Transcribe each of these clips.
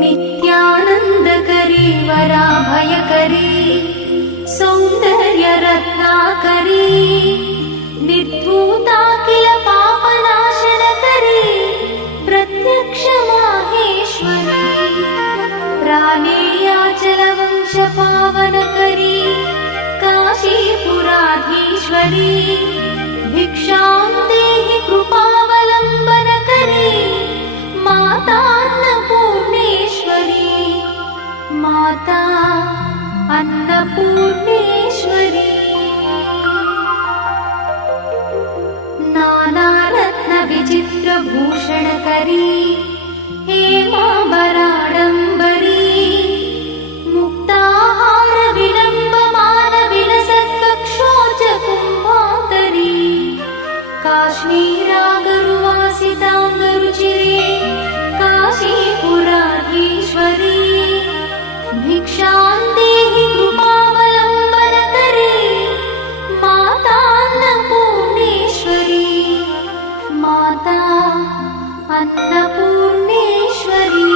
नित्यानन्दकरी वराभयकरी सौन्दर्यरत्नाकरी निर्धूताखिल पापनाशनकरी प्रत्यक्ष माहेश्वरी प्राणेयाचलवंशपावनकरी काशीपुराधीश्वरी भिक्षां देहि कृपावलम्बनकरी माता अन्नपूर्णेश्वरी माता अन्नपूर्णेश्वरी नानारत्नविचित्रभूषणकरी हेमाम्बराडम्बरी मुक्ताहारविलम्बमानविलसत्कक्षोजकुम्भान्तरी काश्मीरागरुवासिताङ्गरुचिरे काशीपुराधीश्वरी भिक्षां देहि कृपावलम्बनकरी माता अन्नपूर्णेश्वरी माता अन्नपूर्णेश्वरी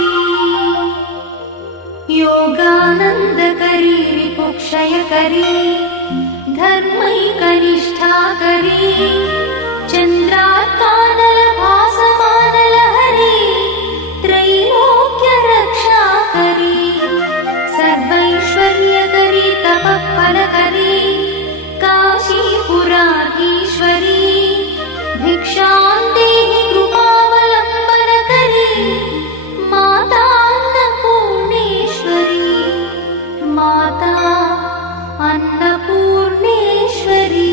योगानन्दकरी रिपुक्षयकरी धर्मैकनिष्ठाकरी चन्द्रात्कानलभासमानलहरी त्रैलोक्यरक्षाकरी सर्वैश्वर्यकरी तपःफलकरी काशीपुराधीश्वरी भिक्षां देहि कृपावलम्बनकरी माता अन्नपूर्णेश्वरी माता अन्नपूर्णेश्वरी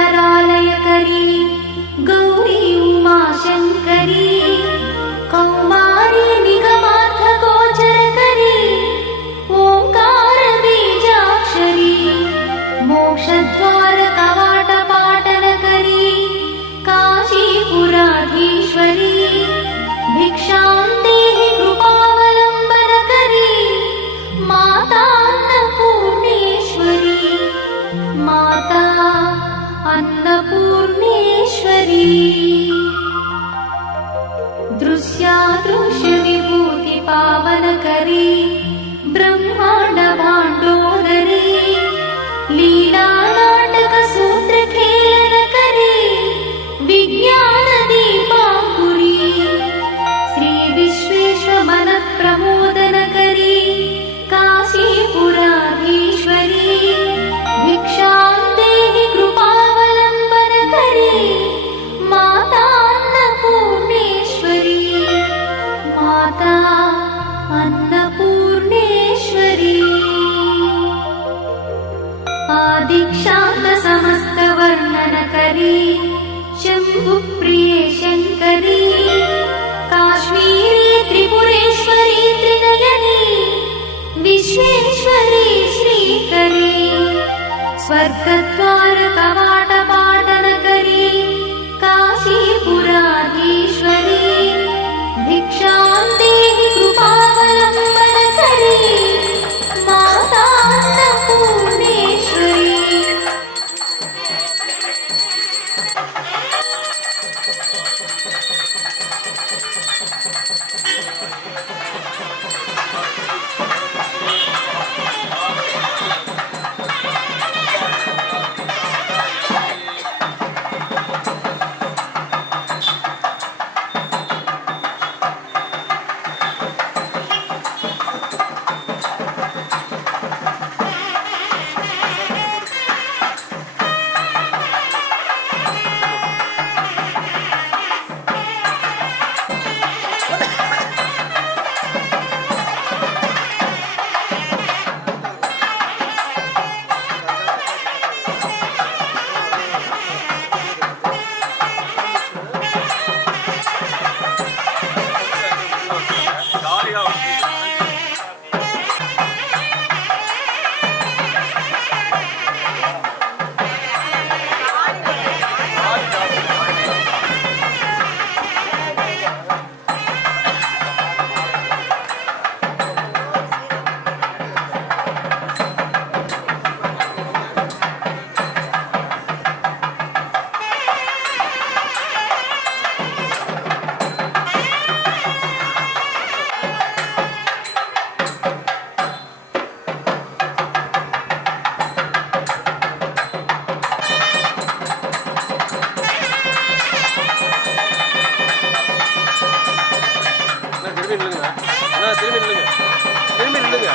कैलासाचलकन्दरालयकरी गौरी उमाशङ्करी कौमारी निगमार्थगोचरकरी ओङ्कारबीजाक्षरी मोक्षद्वारकवाटपाटनकरी काशीपुराधीश्वरी भिक्षां देहि कृपावलम्बनकरी माता अन्नपूर्णेश्वरी माता अन्नपूर्णेश्वरी दृश्यादृश्यविभूतिपावनकरी ब्रह्माण्डभाण्डोदरी लीलानाटकसूत्रखेलनकरी विज्ञानदीपाङ्कुरी श्रीविश्वेशमनप्रमोदनकरी काशीपुराधीश्वरी भिक्षां देहि कृपावलम्बनकरी माता अन्नपूर्णेश्वरी माता अन्नपूर्णेश्वरी आदिक्षान्तसमस्तवर्णनकरी शम्भुप्रिये शङ्करी काश्मीरी त्रिपुरेश्वरी त्रिनयनी विश्वेश्वरी श्रीकरी स्वर्गद्वारकवाटपाटनकरी काशीपुराधीश्वरी भिक्षां देहि कृपावलम्बनकरी माता अन्नपूर्णेश्वरी திரும்பி நில்லுங்க அண்ணா, திரும்பி நில்லுங்க, திரும்பி நில்லுங்க.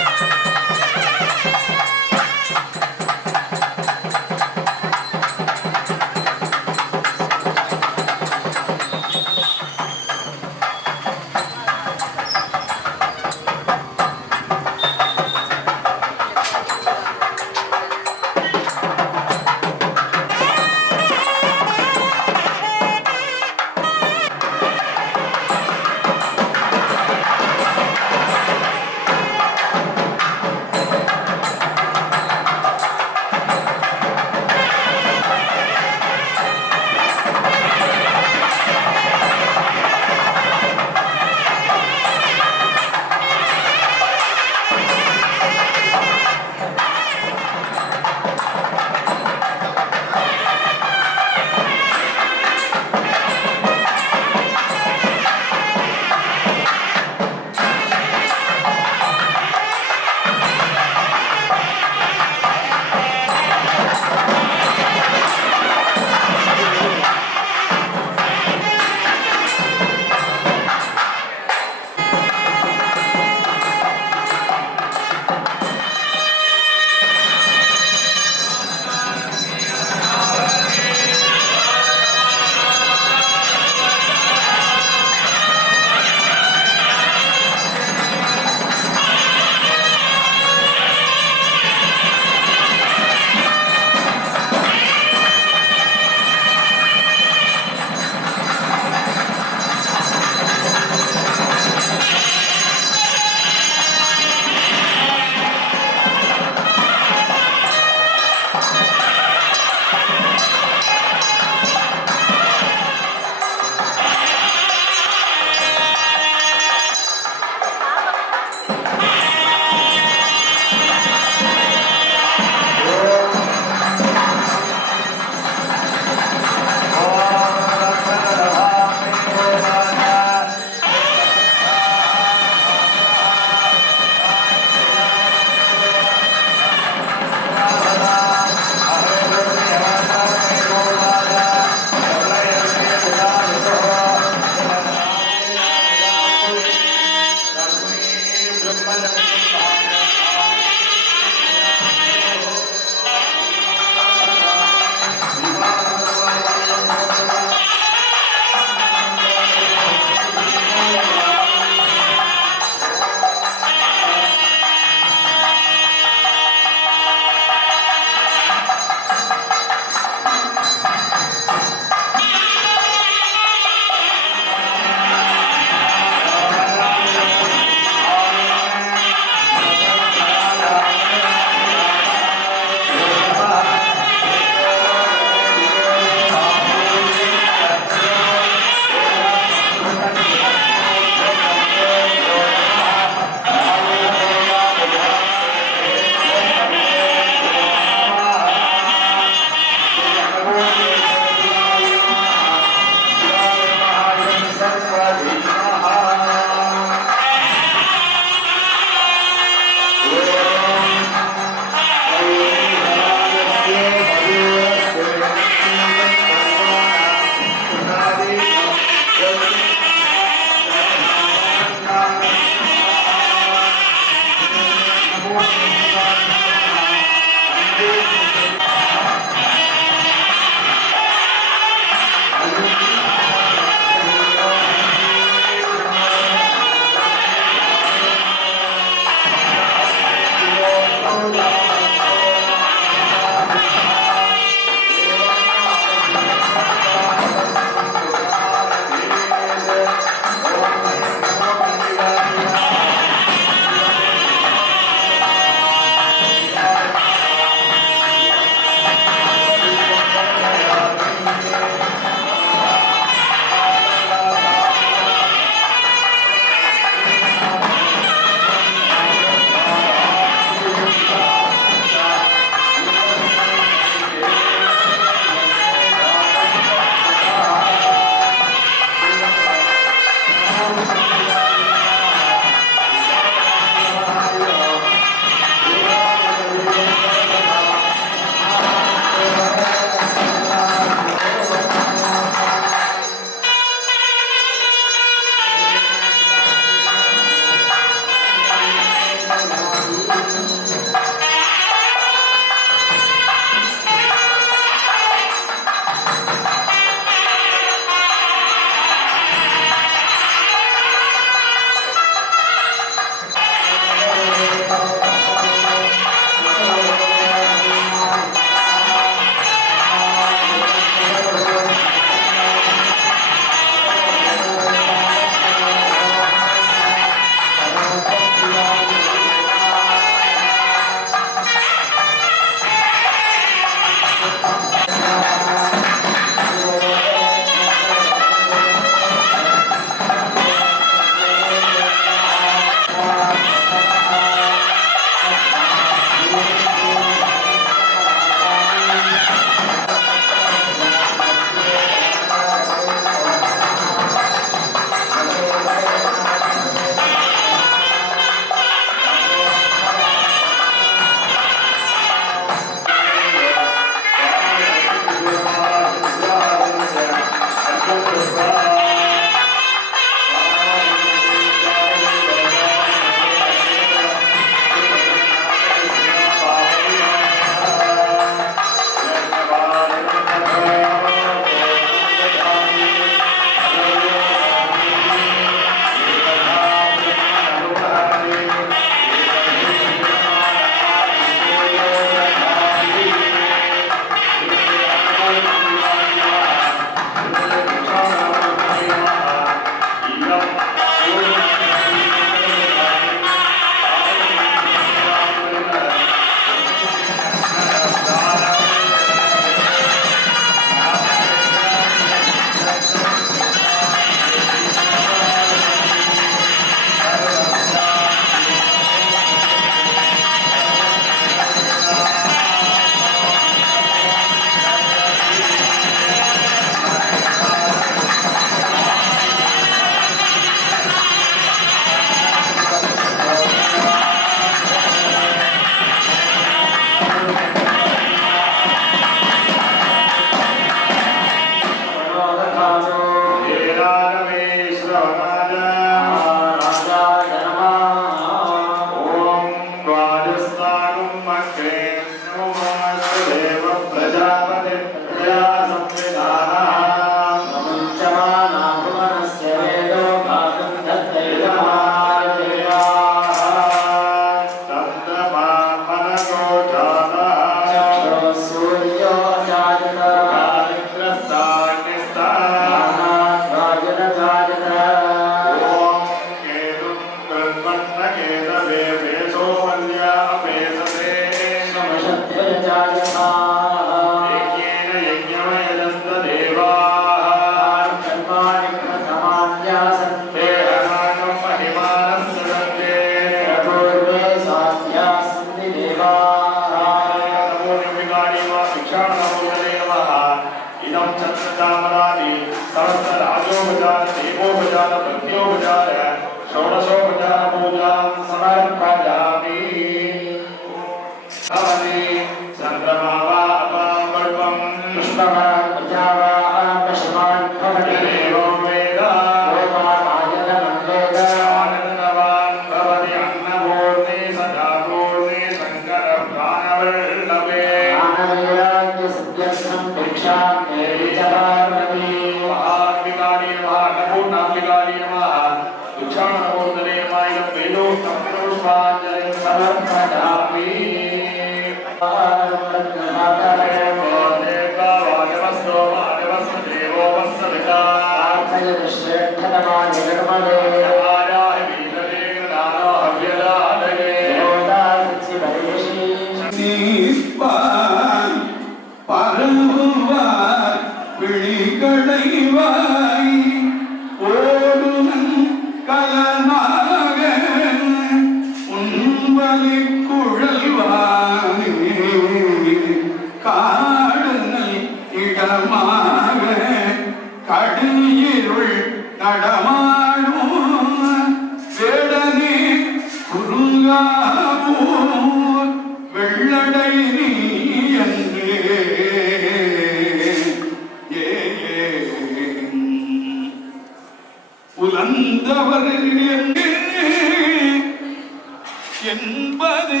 என்பது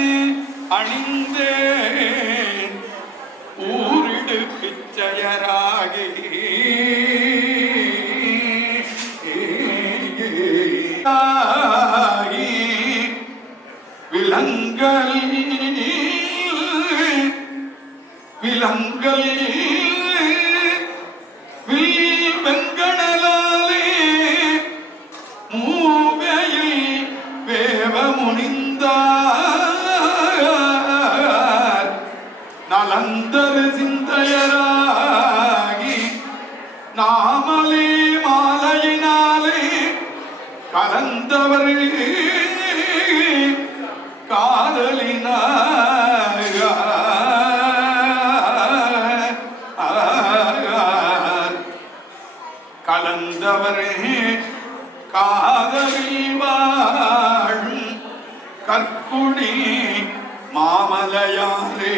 அணிந்தேன் ஊரிடு பிச்சையராகி விலங்கல் விலங்கல் வெங்கடலாலே மூவையை வேவ முனிந்தார் நலந்தரு சிந்தையராகி நாமலே மாலையினாலே கலந்தவர் காதலினார் கலந்தவர் காதலில் வாழும் கற்குடி மாமலையாரே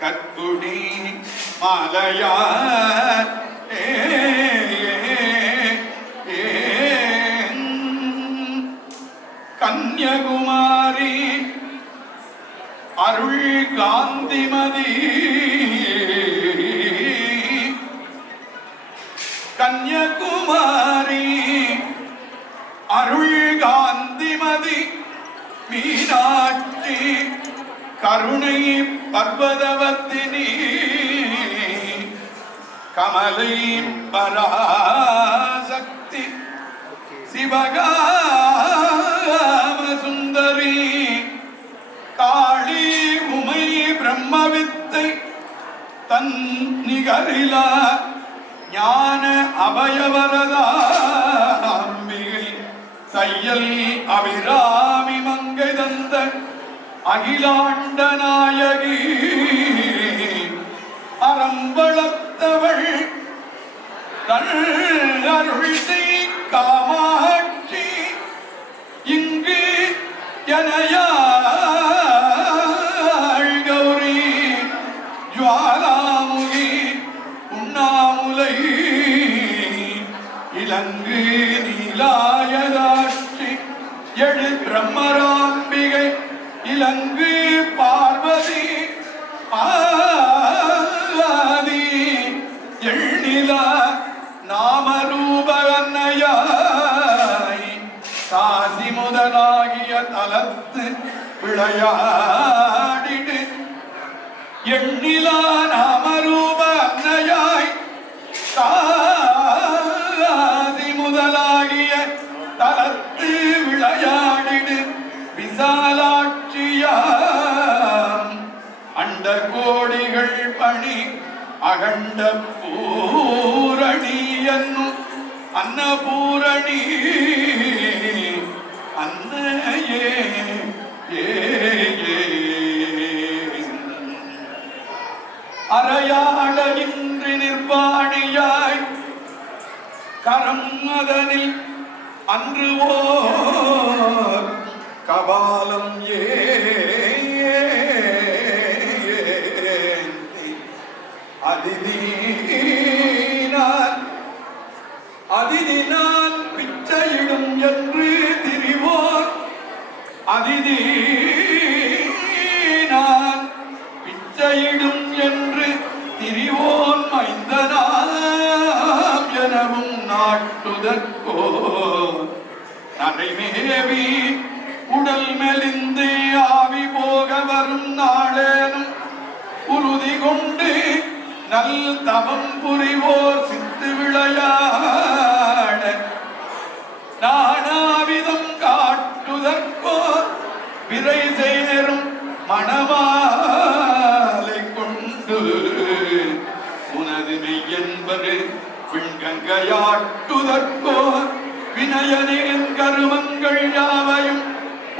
கற்குடி மாலையார் கன்யகுமாரி அருள் காந்திமதி கன்யகுமாரி அருள் காந்திமதி மீனாட்சி கருணை பர்வதவத்தினி கமலை பராசக்தி சிவகாம சுந்தரி காளி உமை பிரம்மவித்தை தன் நிகரிலா ஞான அபயவரதாம்பிகை தையல் அபிராமி மங்கை தந்த அகிலாண்ட நாயகி அறம்பளத்தவள் தன் அருள் காமாட்சி இங்கு எனையாள் கௌரி ஜுவாலாமுகி உண்ணாமுலை இலங்கு நீலாயதாட்சி எழு பிரம்மராம்பிகை இலங்கு பார்வதி ஆதி எண்ணிலா நாமரூப அன்னையாய் காசி முதலாகிய தலத்து விளையாடிடு எண்ணிலா நாமரூப அன்னையாய் காசி முதலாகிய தலத்து விளையாடிடு கோடிகள் பணி அகண்ட பூரணி என்னும் அன்னபூரணி அன்னையே அறையாட இன்றி நிர்வாணியாய் கரம் அதனில் அன்று ஓர் கபாலம் அதிதினால் பிச்சையிடும் என்று திரிவோர் அதிதினால் பிச்சையிடும் என்று திரிவோன் மைந்தனாம் எனவும் நாட்டுதற்கோ நடைமேவி உடல் மெலிந்து ஆவி போக வரும் நாளேனும் உறுதி கொண்டு நல் தவம் புரிவோர் சித்து விளையாட நானாவிதம் காட்டுதற்கோ விரை சேரும் மணமாலை கொண்டு உனது மெய்யென்பது விண்கங்கையாட்டுதற்கோ வினயனேன் கருமங்கள் யாவையும்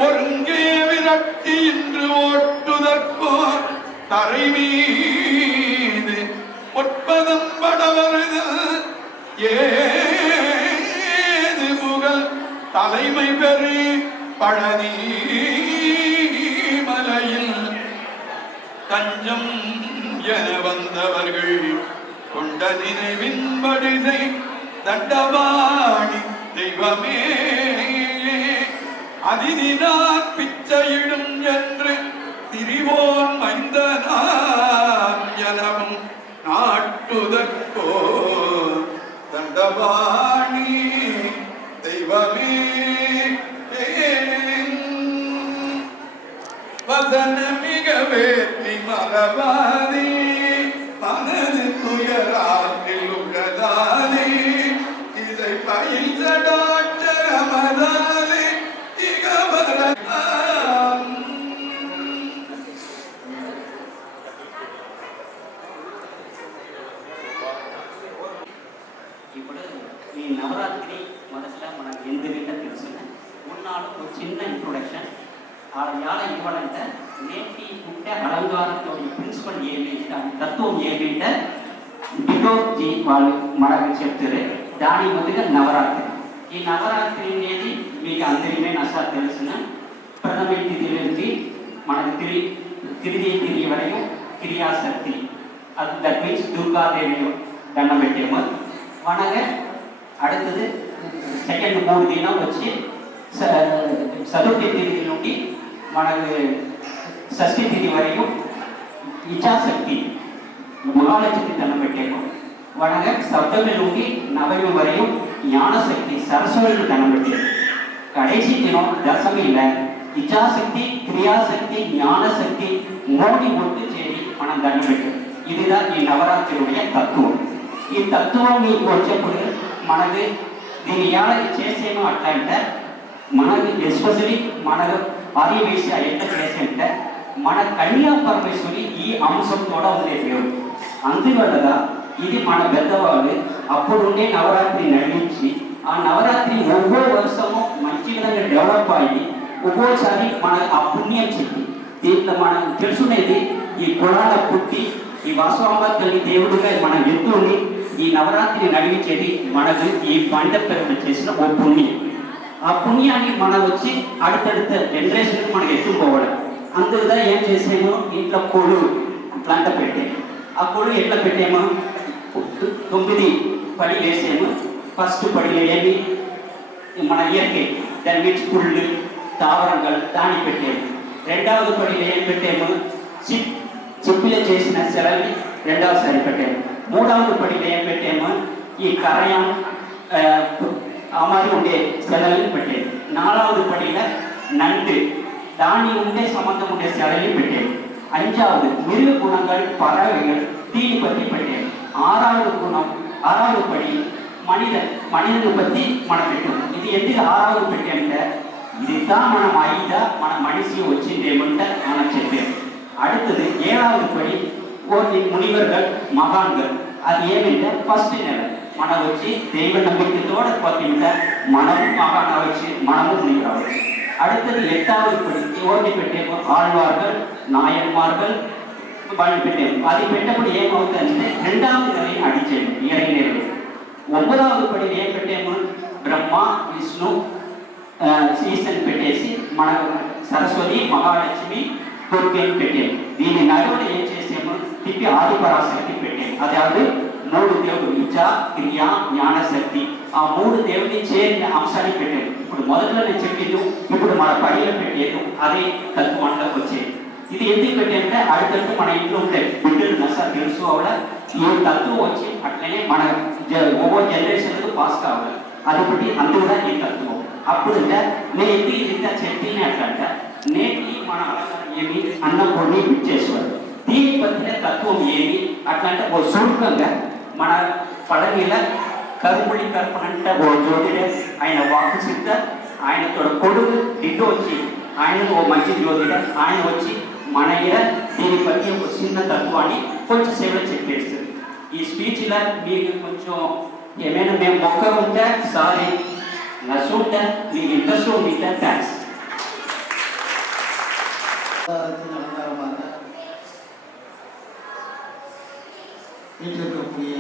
ஒருங்கே விரட்டி இன்று ஓட்டுதற்கோ தரை மீது ஒற்பதம் படவருதல் ஏது புகழ் தலைமை பெரு பழனி மலையில் தஞ்சம் என வந்தவர்கள் கொண்ட நினைவின் படிதை தண்டபாணி தெய்வமே அதிதினார் பிச்சையிடும் என்று திரிவோன் மைந்தனாம் எனவும் நாட்டுதற்கோ தண்டபாணி தெய்வமே வசன மிக வேற்றி மரபாதி மனது துயராற்றில் உகதாதி இதை பயில் சடாட்சரமதாலே இகவர ఇప్పుడు ఈ నవరాత్రి మొదట మనకు ఎందుకంటే తెలుసు ఉన్నాడు ఒక చిన్న ఇంట్రొడక్షన్ ఆడ ఇవ్వాలంటే నేటి పుట్టే అలంకారంతో ప్రిన్సిపల్ ఏమి తత్వం ఏమిటంటే బిటోజీ వాళ్ళు మనకు చెప్తారు దాని ముందుగా నవరాత్రి ఈ నవరాత్రి అనేది మీకు అందరికీ అసలు తెలిసిన ప్రథమ తిథి నుంచి మనకు తిరిగి వరకు క్రియాశక్తి அது தட் மீன்ஸ் துர்காதேவி దండం పెట్టాము మనగా அடுத்தது సెకండ్ 3 దినం వచ్చి చతుర్థి తిథి నుండి మనకు షష్ఠి తిథి వరకు ఇచ్ఛాశక్తి మహాలక్ష్మి దండం పెట్టాము మనగా సప్తమి నుండి నవమి వరకు ஞானசக்தி சரஸ்வதி దండం పెట్టాము கடைசி தினம் தசமியில் இச்சாசக்தி கிரியாசக்தி ஞானசக்தி மோடி ஒன்று சேரி మనం దండం పెట్టాము இதுதான் ఈ నవరాత్రిயுடைய తత్వం ఈ తత్వం మీకు వచ్చేప్పుడు మనది దీని ఎలా చేసేమో అట్లంటే మనది ఎస్పెషలీ మనకు ఆర్యవేశ్య ఎట్లా చేసేంటే మన కన్యా పరమేశ్వరి ఈ అంశం కూడా ఉండే దేవుడు అందువల్ల ఇది మన పెద్దవాళ్ళు అప్పుడుండే నవరాత్రి నడిపించి ఆ నవరాత్రి ఒక్కో వర్షము మంచి విధంగా డెవలప్ అయ్యి ఒక్కోసారి మన ఆ పుణ్యం చెప్పి దీంట్లో మనం తెలుసుకునేది ఈ కులాల పుట్టి ఈ వాసవాంబ తల్లి దేవుడిగా మనం ఎత్తుని ఈ నవరాత్రి నడిపించేది మనకు ఈ పంట పెరుగు చేసిన ఓ పుణ్యం ఆ పుణ్యాన్ని మనం వచ్చి அடுத்தடுத்த జనరేషన్కి మనకు ఎత్తుకోవడం అందులో ఏం చేసామో ఇంట్లో కొడు ప్లాంట పెట్టాము ఆ కొడు ఎట్లా పెట్టామో 9 పడి వేసాము ఫస్ట్ పడి ఏమి మన ఇయర్కి దాని మీన్స్ పుళ్ళు తావరంగల్ దాన్ని పెట్టాము రెండవది పడి ఏం పెట్టాము చిప్పిలో చేసిన సెలవుని రెండవసారి పెట్టాము మూడవది పడిలో ఏం పెట్టాము ఈ కరయం అమరి ఉండే సెలవుని పెట్టాము నాలుగవది పడిలో நண்டு தானி ఉండే సంబంధం ఉండే సెలవుని పెట్టాము அஞ்சாவது மிருக குணங்கள் பறவைகள் தீனி பற்றி పెట్టాము ஆறாவது படி மனிதனை பற்றி మనం పెట్టాము ఇది ఎందుకు ఆరాவது పెట్టామంటే இதுதான் మనం ஐదా మన మనిషి వచ్చిందేమంటే మనం చెప్పాము அடுத்தது 7வது படி முனிவர்கள் மகான்கள். அது ஏனென்ற ஃபர்ஸ்ட் நிலை மனம் வச்சு தெய்வ நம்பிக்கையோட பார்த்தீங்கன்னா மனமும் மகானா வச்சு மனமும் முனிவரா வச்சு. அடுத்தது 8வது படி ஓர்ணி பெற்றே ஆழ்வார்கள் நாயன்மார்கள் பண்ணி பெற்றேன். அதை பெற்றபடி ஏமாவது 2வது நிலையை அடிச்சேன் இறைநிலை. 9வது படி ஏன் பெற்றேன் பிரம்மா விஷ்ணு ஈசன் పెట్టేసి మన సరస్వతి మహాలక్ష్మి దుర్గని పెట్టాను. దీని నడువున ఏం చేసాము తిప్పి ఆది పరాశక్తి పెట్టాను. అதாவது 3 దేవుడు ఇచ్చ క్రియ జ్ఞాన శక్తి ఆ 3 దేవుని చేరిన అంశాన్ని పెట్టాను. ఇప్పుడు మొదట్లో నేను చెప్పింది ఇప్పుడు మన పడిలో పెట్టేది అదే తత్వంలోకి వచ్చేది. ఇది ఎందుకు పెట్టానంటే அடுத்தடுத்து మన ఇంట్లో ఉండే బిడ్డలు నసా తెలుసు అవడ ఈ తత్వం వచ్చి అట్లనే మన ఒவ்வொரு జనరేషన్కు పాస్ కావాలి. అదొకటి అందువల్ల ఈ తత్వం. అప్పుడు నేను ఎందుకు ఇంత చెప్పినట్లంట నేటి మన ఏమి అన్నపూర్ణి ఇచ్చేసేవారు. దీని పట్టిన తత్వం ఏమి అట్లంటే ఓ సురుకంగా మన పడగల కరుముడి కర్పనంట ఓ జ్యోతిడ ఆయన వాకు సిద్ధ ఆయనతో కొడుకు దిడ్డు వచ్చి ఆయన ఓ మంచి జ్యోతిడ ఆయన వచ్చి మన దీని పట్టి ఒక చిన్న తత్వాన్ని కొంచెం సేవలో చెప్పేస్తారు. ఈ స్పీచ్లో మీకు కొంచెం ఏమైనా మేము మొక్క ఉంటే సారీ నసుంటే మీకు ఇంట్రెస్ట్ ఉంటే థ్యాంక్స్. அலங்காரமாக வீட்டிருக்கக்கூடிய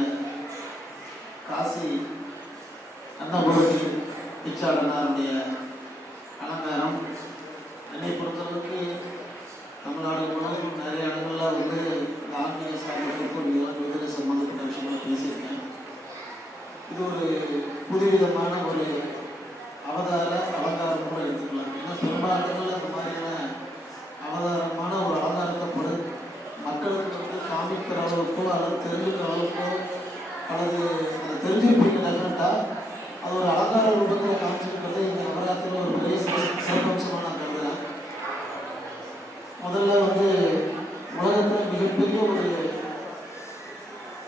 காசி அன்னபூரணி பிச்சாளனாருடைய அலங்காரம் என்னை பொறுத்தளவுக்கு தமிழ்நாடு முழுவதும் நிறைய இடங்களில் வந்து ஆன்மீக சார்ந்த சொற்பொழிவுகள் விடுதலை சம்பந்தப்பட்ட விஷயங்களை பேசியிருக்கேன். இது ஒரு புதுவிதமான ஒரு அவதார அலங்காரம் கூட எடுத்துக்கலாம். ஏன்னா பெரும்பாலும் அந்த மாதிரியான அவதாரமான ஒரு அலங்காரத்தை மக்களுக்கு வந்து காமிக்கிற அளவுக்கோ அல்லது தெரிஞ்சுக்கிற அளவுக்கோ அல்லது அதை தெரிஞ்சிருப்பீங்க டெஃபினட்டாக அது ஒரு அலங்கார ரூபத்தில் காமிச்சிருக்கிறது இந்த நவராத்திரியில் ஒரு பெரிய சிறப்பம்சமாக நான் கருதுகிறேன். முதல்ல வந்து உலகத்தில் மிகப்பெரிய ஒரு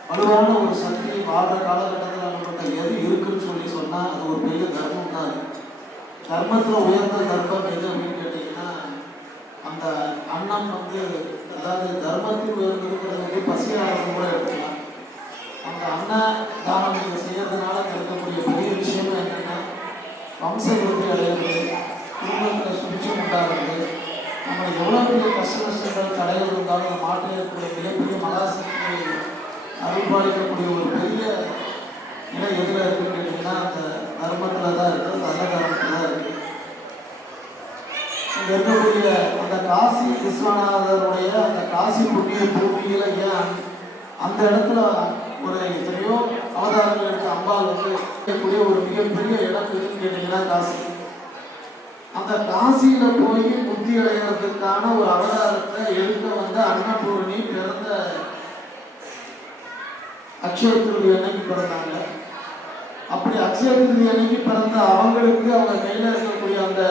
வலுவான ஒரு சக்தி வாழ்கிற காலகட்டத்தில் நம்மகிட்ட எது இருக்குன்னு சொன்னால் அது ஒரு பெரிய தர்மம் தான். தர்மத்தில் உயர்ந்த தர்மம் எது அப்படின்னு கேட்டிங்கன்னா அந்த அன்னம் வந்து அதாவது தர்மத்தில் உயர்ந்திருக்கிறது வந்து பசியாளர்கள் கூட எடுத்துக்கலாம். அந்த அன்ன தானம் நீங்கள் செய்யறதுனால கிடைக்கக்கூடிய பெரிய விஷயம் என்னென்னா வம்ச விருத்தி அடையிறது, குடும்பத்தில் சுபிட்சம் உண்டாகிறது, நம்ம எவ்வளோ பெரிய கஷ்ட நஷ்டங்கள் தடைகள் இருந்தாலும் அந்த மாற்றில் இருக்கக்கூடிய மிகப்பெரிய மகாசக்தியை அருள்பாலிக்கக்கூடிய ஒரு பெரிய நிலை எதில் இருக்குன்னு கேட்டிங்கன்னா அந்த தர்மத்தில் தான் இருக்குது, அந்த அன்னதானத்தில் தான் இருக்குது. இங்கே இருக்கக்கூடிய அந்த காசி விஸ்வநாதருடைய அந்த காசி புண்ணிய பூமியில் ஏன் அந்த இடத்துல ஒரு எத்தனையோ அவதாரங்கள் எடுத்த அம்பாள் வந்து இருக்கக்கூடிய ஒரு மிகப்பெரிய இடம் எதுன்னு கேட்டிங்கன்னா காசி. அந்த காசியில் போய் புத்தி அடைகிறதுக்கான ஒரு அவதாரத்தை எடுக்க வந்த அன்னபூரணி பிறந்த அக்ஷய திருதி அன்னைக்கு பிறந்தாங்க. அப்படி அக்ஷய திருதி அன்னைக்கு பிறந்த அவங்களுக்கு அவங்க கையில் இருக்கக்கூடிய அந்த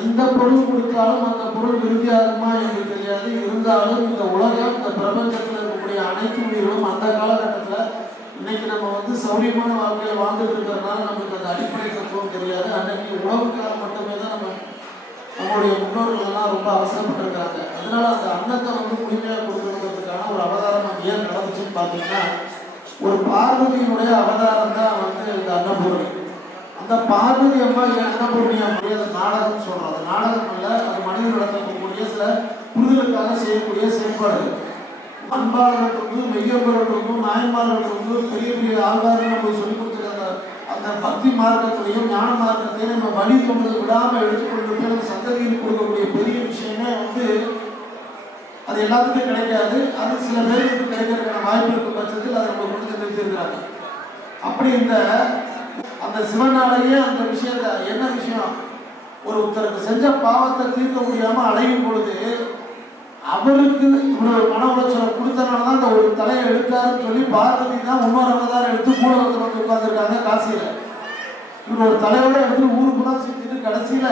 எந்த பொருள் கொடுத்தாலும் அந்த பொருள் விருதியாகுமா என்று தெரியாது. இருந்தாலும் இந்த உலகம் இந்த பிரபஞ்சத்தில் இருக்கக்கூடிய அனைத்து உயிர்களும் அந்த காலகட்டத்தில் இன்னைக்கு நம்ம வந்து சௌரியமான வாழ்க்கையில் வாழ்ந்துட்டு இருக்கிறதுனால நமக்கு அந்த அடிப்படை தத்துவம் தெரியாது. அன்னைக்கு உணவுக்காக மட்டுமே தான் நம்மளுடைய முன்னோர்கள் எல்லாம் ரொம்ப அவசரப்பட்டிருக்காங்க. அதனால அந்த அன்னத்தை வந்து முழுமையாக கொடுக்கறதுக்கான ஒரு அவதாரம் நம்ம ஏன் நடந்துச்சுன்னு பார்த்தீங்கன்னா ஒரு பார்வதியினுடைய அவதாரம் தான் வந்து இந்த அன்னபூரணி. அந்த பார்வதி அம்மா அன்னபூரணி அம்மையை அந்த நாடகம் சொல்கிறோம். அந்த நாடகம் இல்லை, அது மனிதர்களிடத்தில் இருக்கக்கூடிய சில புரிதலுக்காக செய்யக்கூடிய செயல்பாடுகள். அன்பாளர்களுக்கு மெய்யப்பர்களுக்கு நாயன்மார்களுக்கு பெரிய பெரிய ஆழ்வார்கள் நம்ம சொல்லிக் கொடுத்துருக்க அந்த பக்தி மார்க்கத்திலையும் ஞான மார்க்கத்தையும் நம்ம வழி கொண்டு விடாமல் எடுத்துக்கொண்டு போய் அந்த சந்ததியில் கொடுக்கக்கூடிய பெரிய விஷயமே வந்து அது எல்லாத்துக்கும் கிடைக்காது. அது சில பேருக்கு கிடைக்கிறதுக்கான வாய்ப்பு இருக்கும் பட்சத்தில் அதை நம்ம கொண்டு நிறுத்திருக்கிறாங்க. அப்படி இந்த அந்த சிவனாலேயே அந்த விஷயத்த என்ன விஷயம் ஒருத்தருக்கு செஞ்ச பாவத்தை தீர்க்க முடியாமல் அடையும் பொழுது அவருக்கு இவ்வளவு மன உளைச்சலை கொடுத்தனால தான் அந்த ஒரு தலையை எடுத்தாருன்னு சொல்லி பார்வதி தான் இன்னொரு அவதாரம் எடுத்து கூட ஒருத்தர் வந்து உட்காந்துருக்காங்க காசியில். இவர் ஒரு தலையோட எடுத்து ஊருக்கு தான் சுற்றிட்டு கடைசியில்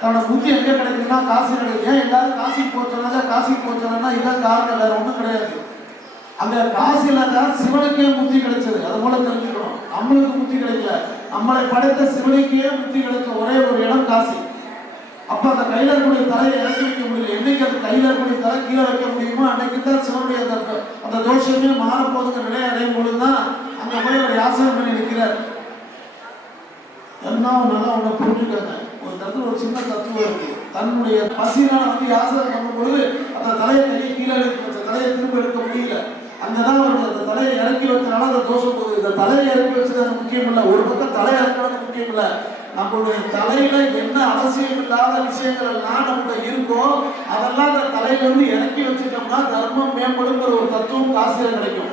தன்னோட புத்தி எங்கே கிடைக்குதுன்னா காசி கிடையாது. ஏன் எல்லாரும் காசிக்கு போச்சோன்னா இதான் காரணம், வேற ஒன்றும் கிடையாது. அந்த காசியில தான் சிவனுக்கே புத்தி கிடைச்சது. அது போல தெரிஞ்சுக்கணும், நம்மளுக்கு புத்தி கிடைக்கல, நம்மளை படைத்த சிவனுக்கே புத்தி கிடைச்ச ஒரே ஒரு இடம் காசி. அப்ப அந்த கையில் இருக்கக்கூடிய தலையை இறக்கி வைக்க முடியல. என்னைக்கு அந்த கையில் இருக்கக்கூடிய தலை கீழே வைக்க முடியுமோ அன்னைக்கு தான் சிவனுடைய அந்த தோஷமே மாறப்போதுங்கிற நிலையை அடையும் பொழுதுதான் அங்கே போய் அவர் யாசகம் பண்ணி நிற்கிறார். என்ன நல்லா ஒன்று புரிஞ்சுக்கங்க. ஒரு இடத்துல ஒரு சின்ன தத்துவம் இருக்கு. தன்னுடைய பசியினால் வந்து யாசகம் பண்ணும் பொழுது அந்த தலையை கீழே வச்ச தலையை திரும்ப எடுக்க முடியல. அங்கதான் அவருக்கு அந்த தலையை இறக்கி வச்சனால அந்த தோஷம் போகுது. இந்த தலையை இறக்கி வச்சது அது முக்கியம் இல்லை. ஒரு பக்கம் தலையை இறக்கிறது முக்கியம் இல்லை. நம்மளுடைய தலையில என்ன அவசியம் இல்லாத விஷயங்கள் எல்லாம் நம்மகிட்ட இருக்கோ அதெல்லாம் அந்த தலையில இருந்து இறக்கி வச்சுட்டோம்னா தர்மம் மேம்படுங்கிற ஒரு தத்துவம் காசியில் கிடைக்கும்.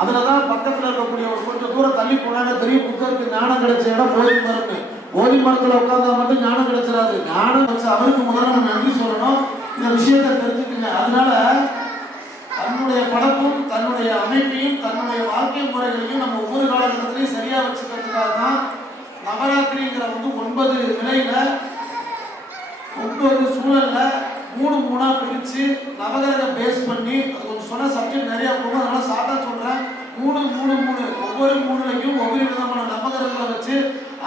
அதுலதான் பக்கத்துல இருக்கக்கூடிய ஒரு கொஞ்சம் தூரம் தள்ளி போனாங்க பெரிய புத்தருக்கு ஞானம் கிடைச்ச இடம் போதி மரத்து. போதி மரத்துல உட்கார்ந்தா மட்டும் ஞானம் கிடைச்சிடாது. ஞானம் வச்சு அவருக்கு முதல்ல நம்ம நன்றி சொல்லணும். இந்த விஷயத்தை தெரிஞ்சுக்கங்க. அதனால தன்னுடைய படப்பும் தன்னுடைய அமைப்பையும் தன்னுடைய வாழ்க்கை முறைகளையும் நம்ம ஒவ்வொரு காலகட்டத்திலையும் சரியா வச்சுக்கிறதுக்காக தான் நவராத்திரிங்கிற வந்து 9 நிலையில 9 சூழல்ல 3 பிரிச்சு நவகிரக பேஸ் பண்ணி அது கொஞ்சம் சொன்ன சப்ஜெக்ட் நிறைய போகும். அதனால சாட்டா சொல்றேன். 3 ஒவ்வொரு 3லையும் ஒவ்வொரு விதமான நவகிரகங்களை வச்சு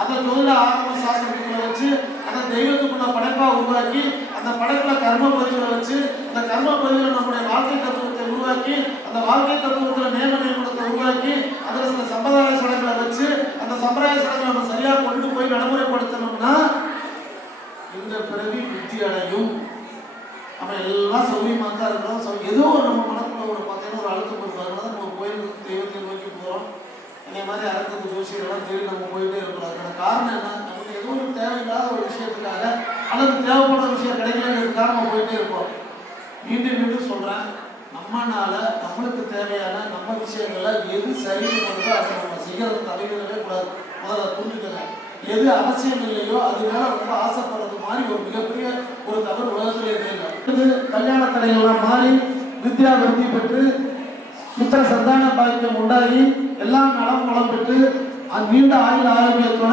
அதை தொழில ஆகம சாஸ்திரங்களை வச்சு அதை தெய்வத்துக்குள்ள படைப்பா உருவாக்கி அந்த படைப்புல கர்ம பதிவுகளை வச்சு அந்த கர்ம பதிவுல நம்முடைய வாழ்க்கை தத்துவத்தை உருவாக்கி அந்த வாழ்க்கை தத்துவத்துல நியமனத்தை உருவாக்கி அதுல சில சம்பிரதாய சடங்குகளை வச்சு அந்த சம்பிரதாய சடங்குகளை நம்ம சரியா கொண்டு போய் நடைமுறைப்படுத்தணும்னா இந்த பிறவி புத்தி அடையும். நம்ம எல்லாம் சௌரியமா தான் இருக்கிறோம். ஏதோ ஒரு நம்ம மனக்குள்ள ஒரு பார்த்தீங்கன்னா ஒரு அழுத்தம் இருப்பாங்க. நம்ம கோயிலுக்கு தெய்வத்தை நோக்கி போகிறோம். அதே மாதிரி அரசுக்கு ஜோசியெல்லாம் தேடி நம்ம போயிட்டே இருக்கிறோம். அதுக்கான காரணம் என்ன? நமக்கு ஏதோ ஒரு தேவையில்லாத ஒரு விஷயத்துக்காக அல்லது தேவைப்படுற விஷயம் கிடைக்கலங்கிறதுக்காக நம்ம போயிட்டே இருப்போம். மீண்டும் சொல்றேன். நம்மனால நம்மளுக்கு தேவையான நம்ம விஷயங்கள்ல எது சரின்னு அதை நம்ம செய்யறது தவிரவே கூடாது. முதல்ல புரிஞ்சுக்கங்க. எது அவசியம் இல்லையோ அது மேல ரொம்ப ஆசைப்படுறது மாதிரி ஒரு மிகப்பெரிய ஒரு தவறு உலகத்திலே இல்லை. கல்யாண தடைகள்லாம் மாறி வித்யா விருத்தி பெற்று புத்திர சந்தான பாக்கியம் உண்டாகி எல்லாம் நலம் வளம் பெற்று நீண்ட ஆயுள் ஆரோக்கியத்தோட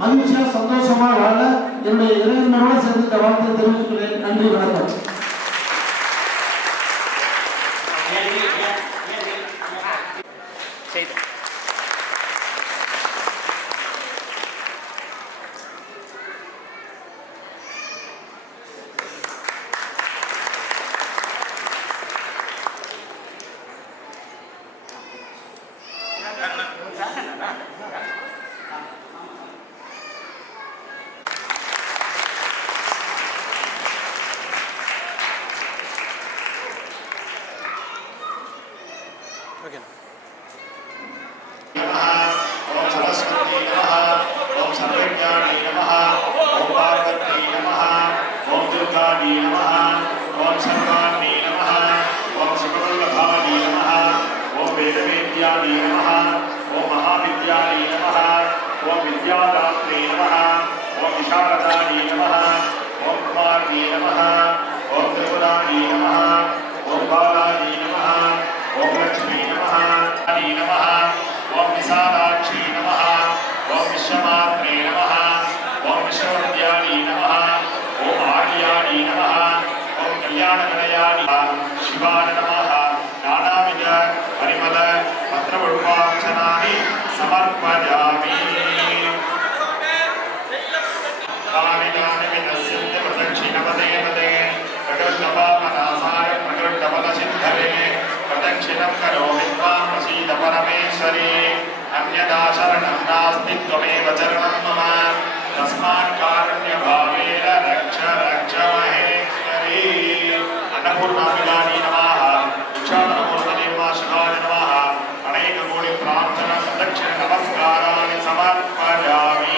மகிழ்ச்சியா சந்தோஷமா வாழ என்னுடைய இறைவனோட சேர்ந்து இந்த வார்த்தையை தெரிவித்துக்கிறேன். நன்றி, வணக்கம். Okay. ओम सरस्वती नमः, ओम सर्वज्ञानी नमः, ओम पार्वती नमः, ओम दुर्गानी नमः, ओम सर्वाणी नमः, ओम सुखवल्लभानी नमः, ओम वेदवेद्यानी नमः, ओम महाविद्यानी नमः, ओम विद्यादात्री नमः, ओम विशारदानी नमः, ओम कुमारी नमः, ओम त्रिपुराणी नमः, ओम बालानी नमः, ओम लक्ष्मी नमः, नमः, ओम विशालाक्षी नमः, ओम विश्वमात्रे नमः, ओम विश्वविद्यानी नमः, ओम आर्याणी नमः, ओम कल्याणकलयानी शिवाय नमः. नानाविध परिमल पत्रपुष्पार्चनानि समर्पयामि. तानि विनश्यन्ति प्रदक्षिणपदे पदे प्रकृष्टपापनाशाय प्रकृष्टपदसिद्धवे प्रदक्षिणं करोमि त्वां प्रसीद परमेश्वरी. अन्यथा शरणं नास्ति त्वमेव चरणं मम. तस्मात् कारुण्यभावेन रक्ष रक्ष महेश्वरी. अन्नपूर्णाम्बिकायै नमः. दीक्षाधरमूर्तये नमः. शिवाय नमः. अनेककोटि प्रार्थना प्रदक्षिण नमस्काराणि समर्पयामि.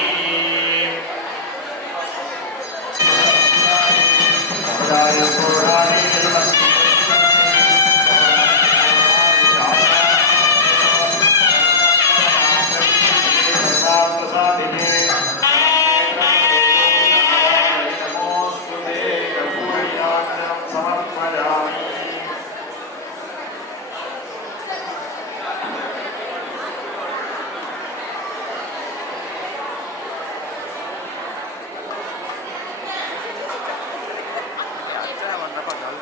அர்ச்சனை பண்ணுறப்ப நல்ல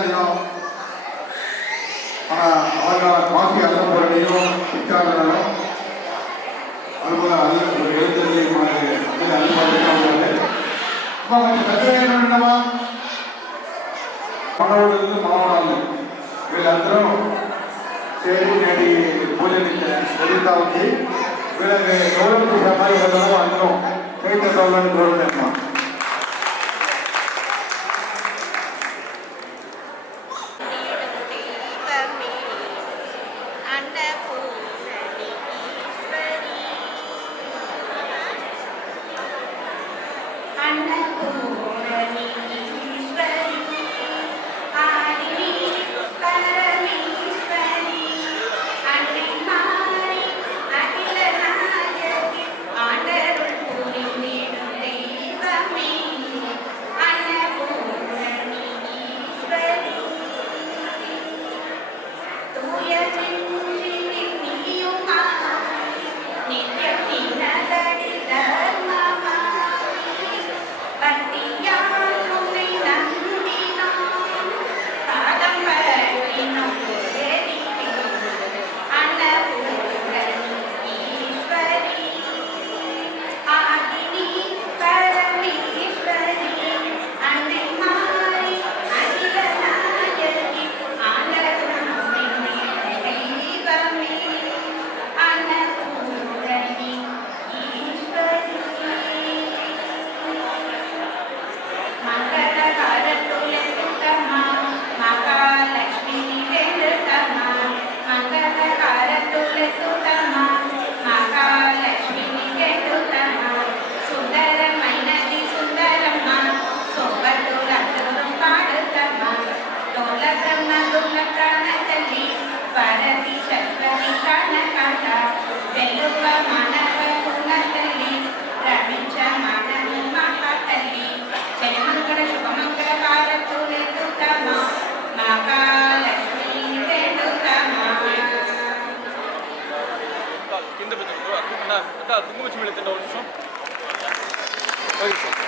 தினம் அவர்களான காசி அசம்பரணையும் பிச்சாளர்களும் அதுபோல ஒரு எழுத்தறியும் கொஞ்சம் கத்துரை என்னமா మనవడు మామూలు వీళ్ళందరూ చేరి నేటి పూజ జరుగుతూ ఉంది. వీళ్ళకి గౌరవం చేసే అమ్మాయి వెళ్ళడం అందరూ చైత్ర గౌరవాన్ని గౌరవం குங்குமச்சி மேலே ஒரு நிமிஷம். Okay sir.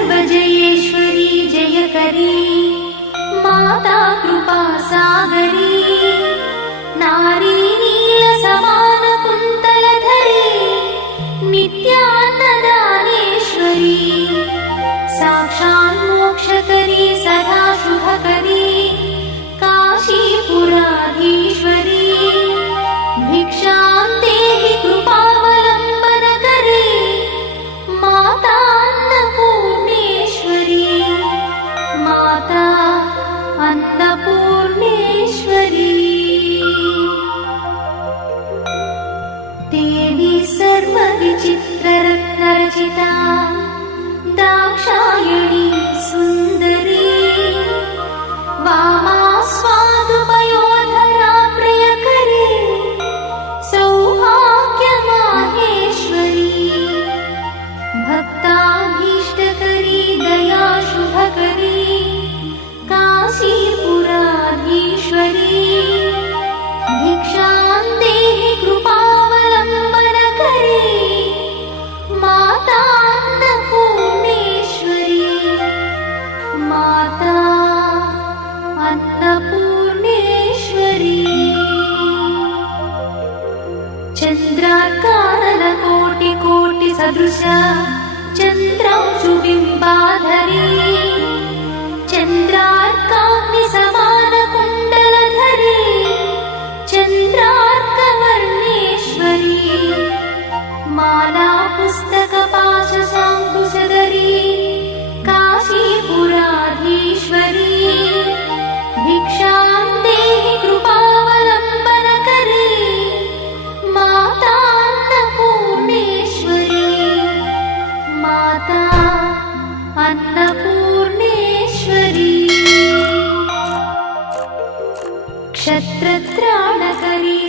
सर्वजयेश्वरी जयकरी माता कृपा सागरी नारी नील समान कुन्तलधरी नित्यान्नदानेश्वरी साक्षात् मोक्षकरी सदा शुभकरी काशीपुराधीश्वरी भिक्षां देहि कृपावलम्बनकरी माता माता अन्नपूर्णेश्वरी देवी सर्वविचित्ररत्नरचिता दाक्षायणी सुन्दरी वामा स्वादुपयोधरा प्रियकरी सौभाग्यमाहेश्वरी भक्ताभीष्टकरी दया शुभकरी काशीपुराधीश्वरी भिक्षां देहि कृपावलम्बनकरी माता अन्नपूर्णेश्वरी माता अन्नपूर्णेश्वरी चन्द्रार्काननकोटि सदृश चन्द्रांशुबिम्बाधरी चन्द्रार्काग्नि समान कुण्डलधरी चन्द्रार्कवर्णेश्वरी माला पुस्तक पाशशाङ्कुशधरी काशीपुराधीश्वरी भिक्षां देहि कृपावलम्बनकरी माता अन्नपूर्णेश्वरी माता अन्नपूर्ण क्षत्रत्राणकरी